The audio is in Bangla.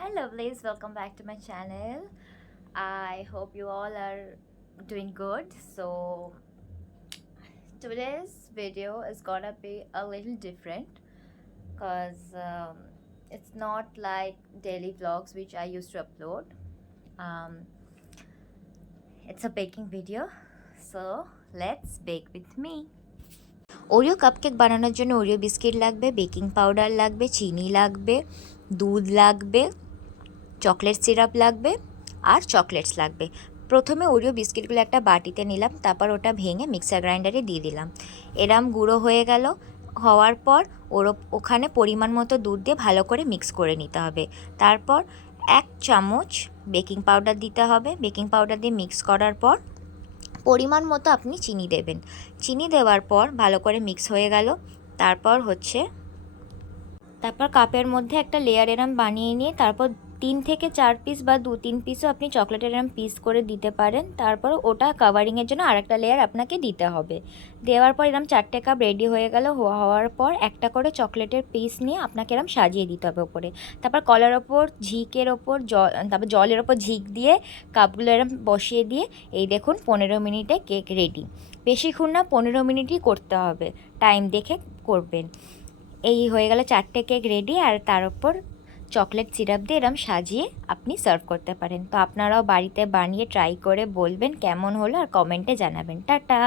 Hi lovelies, welcome back to my channel. I hope you all are doing good. So today's video is gonna be a little different because it's not like daily vlogs which I used to upload. Um, it's a baking video, so let's bake with me. Oreo cupcake বানানোর জন্য ওরিও বিস্কিট লাগবে, বেকিং পাউডার লাগবে, চিনি লাগবে, দুধ লাগবে, চকলেট সিরাপ লাগবে আর চকলেটস লাগবে। প্রথমে ওরিও বিস্কিটগুলো একটা বাটিতে নিলাম, তারপর ওটা ভেঙে মিক্সার গ্রাইন্ডারে দিয়ে দিলাম। এরম গুঁড়ো হয়ে গেল। হওয়ার পর ওখানে পরিমাণ মতো দুধ দিয়ে ভালো করে মিক্স করে নিতে হবে। তারপর 1 চামচ বেকিং পাউডার দিতে হবে। বেকিং পাউডার দিয়ে মিক্স করার পর পরিমাণ মতো আপনি চিনি দেবেন। চিনি দেওয়ার পর ভালো করে মিক্স হয়ে গেল। তারপর কাপের মধ্যে একটা লেয়ার এরম বানিয়ে নিয়ে তারপর 3 থেকে 4 পিস বা 2-3 পিসও আপনি চকলেটের এরম পিস করে দিতে পারেন। তারপর ওটা কাভারিংয়ের জন্য আরেকটা লেয়ার আপনাকে দিতে হবে। দেওয়ার পর এরম 4টে কাপ রেডি হয়ে গেল। হওয়ার পর একটা করে চকলেটের পিস নিয়ে আপনাকে এরম সাজিয়ে দিতে হবে ওপরে। তারপর কলার ওপর ঝিকের ওপর তারপর জলের ওপর ঝিক দিয়ে কাপগুলো এরম বসিয়ে দিয়ে এই দেখুন 15 মিনিটে কেক রেডি। বেশিক্ষণ না, 15 মিনিটই করতে হবে, টাইম দেখে করবেন। এই হয়ে গেল 4টে কেক রেডি। আর তার উপর চকলেট সিরাপ দিয়ে এরম সাজিয়ে আপনি সার্ভ করতে পারেন। তো আপনারাও বাড়িতে বানিয়ে ট্রাই করে বলবেন কেমন হলো আর কমেন্টে জানাবেন। টাটা।